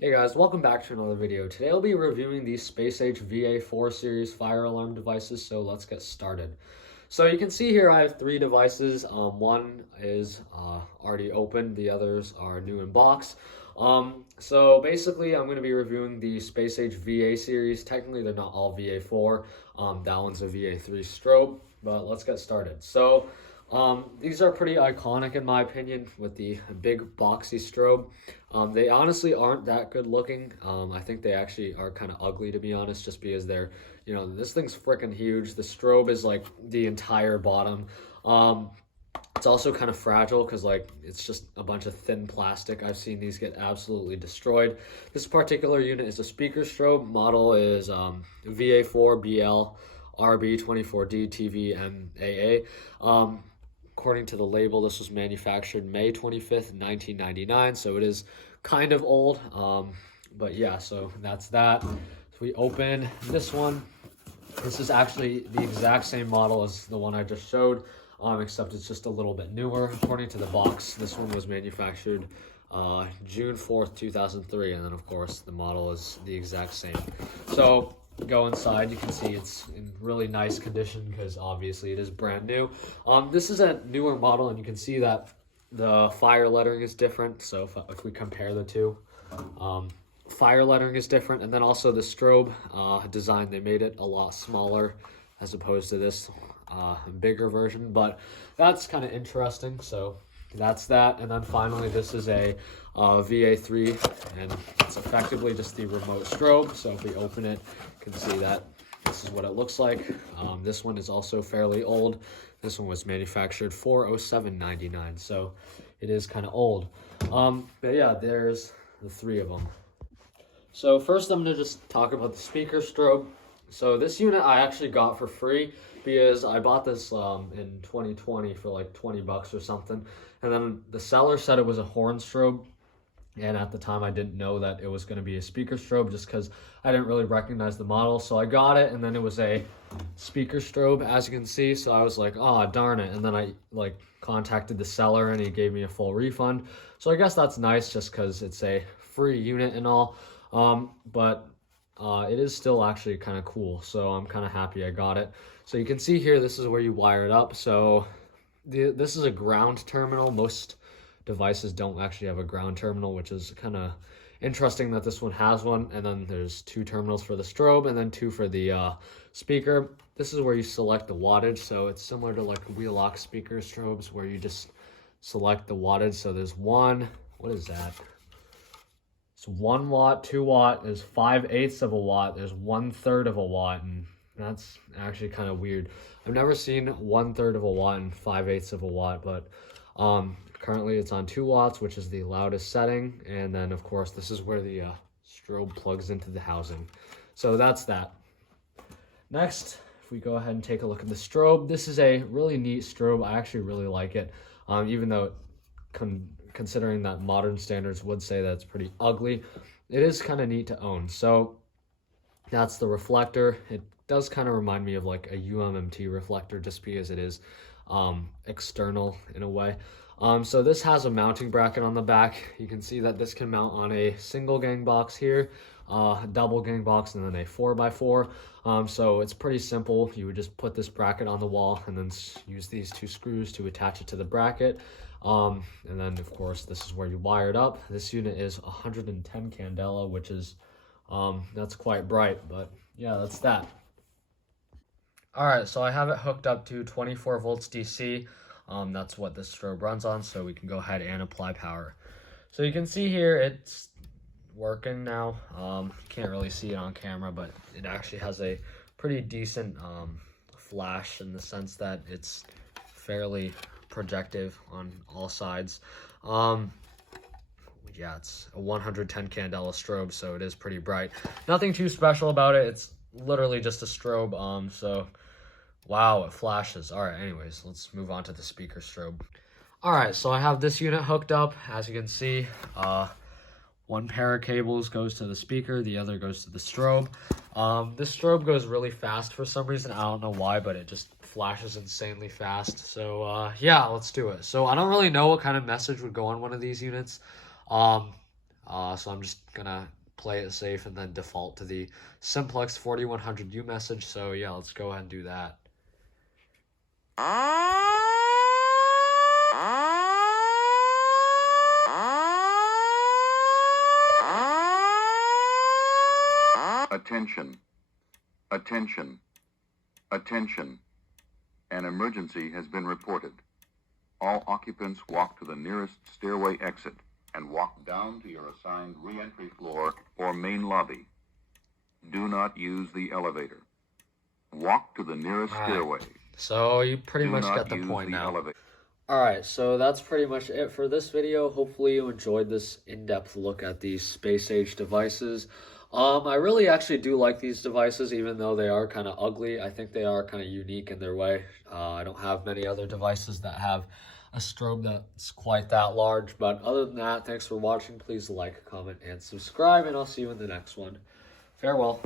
Hey guys, welcome back to another video. Today I'll be reviewing the Space Age VA4 series fire alarm devices, so let's get started. So you can see here I have three devices. One is already open, the others are new in box. So basically I'm going to be reviewing the Space Age VA series. Technically they're not all VA4, that one's a VA3 strobe, but let's get started. So these are pretty iconic in my opinion with the big boxy strobe. They honestly aren't that good looking. I think they actually are kind of ugly to be honest, just because they're, this thing's freaking huge. The strobe is like the entire bottom. It's also kind of fragile because like it's just a bunch of thin plastic. I've seen these get absolutely destroyed. This particular unit is a speaker strobe. Model is VA4 BL RB24D TVMAA. According to the label, this was manufactured May 25th, 1999, so it is kind of old. But yeah, so that's that. So we open this one. This is actually the exact same model as the one I just showed, except it's just a little bit newer. According to the box, this one was manufactured June 4th, 2003, and then of course the model is the exact same. So go inside, you can see it's in really nice condition because obviously it is brand new. This is a newer model and you can see that the fire lettering is different. So if we compare the two, fire lettering is different, and then also the strobe design, they made it a lot smaller as opposed to this bigger version, but that's kind of interesting. So that's that. And then finally, this is a VA3, and it's effectively just the remote strobe. So if we open it, you can see that this is what it looks like. This one is also fairly old. This one was manufactured 4/07/99, so it is kind of old. But yeah, there's the three of them. So first I'm going to just talk about the speaker strobe. So this unit I actually got for free because I bought this in 2020 for like 20 bucks or something. And then the seller said it was a horn strobe. And at the time I didn't know that it was going to be a speaker strobe just because I didn't really recognize the model. So I got it and then it was a speaker strobe, as you can see. So I was like, oh, darn it. And then I like contacted the seller and he gave me a full refund. So I guess that's nice just because it's a free unit and all. But it is still actually kind of cool, so I'm kind of happy I got it. So you can see here, this is where you wire it up. So this is a ground terminal. Most devices don't actually have a ground terminal, which is kind of interesting that this one has one. And then there's two terminals for the strobe and then two for the speaker. This is where you select the wattage, so it's similar to like wheel lock speaker strobes where you just select the wattage. So there's one, what is that? It's 1 watt, 2 watt, there's 5/8 of a watt, there's 1/3 of a watt, and that's actually kind of weird. I've never seen 1/3 of a watt and 5/8 of a watt, but currently it's on 2 watts, which is the loudest setting, and then of course this is where the strobe plugs into the housing. So that's that. Next, if we go ahead and take a look at the strobe, this is a really neat strobe. I actually really like it, even though considering that modern standards would say that it's pretty ugly, it is kind of neat to own. So that's the reflector. It does kind of remind me of like a UMMT reflector just because it is external in a way. So this has a mounting bracket on the back. You can see that this can mount on a single gang box here, a double gang box, and then a 4x4. So it's pretty simple. You would just put this bracket on the wall and then use these two screws to attach it to the bracket. And then of course this is where you wire it up. This unit is 110 candela, which is that's quite bright, but yeah, that's that. All right, so I have it hooked up to 24 volts DC. That's what this strobe runs on, so we can go ahead and apply power. So you can see here it's working now. Can't really see it on camera, but it actually has a pretty decent flash in the sense that it's fairly projective on all sides. Yeah, it's a 110 candela strobe, so it is pretty bright. Nothing too special about it. It's literally just a strobe. So wow, it flashes. All right, anyways, let's move on to the speaker strobe. All right, so I have this unit hooked up. As you can see, one pair of cables goes to the speaker, the other goes to the strobe. This strobe goes really fast for some reason. I don't know why, but it just flashes insanely fast. So yeah, let's do it. So I don't really know what kind of message would go on one of these units. So I'm just gonna play it safe and then default to the simplex 4100U message. So yeah, let's go ahead and do that. Attention, attention, attention. An emergency has been reported. All occupants walk to the nearest stairway exit and walk down to your assigned re-entry floor or main lobby. Do not use the elevator. Walk to the nearest stairway. So you pretty much get the point now. Elevator. Alright, so that's pretty much it for this video. Hopefully you enjoyed this in-depth look at these space-age devices. I really actually do like these devices, even though they are kind of ugly. I think they are kind of unique in their way. I don't have many other devices that have a strobe that's quite that large. But other than that, thanks for watching. Please like, comment, and subscribe, and I'll see you in the next one. Farewell.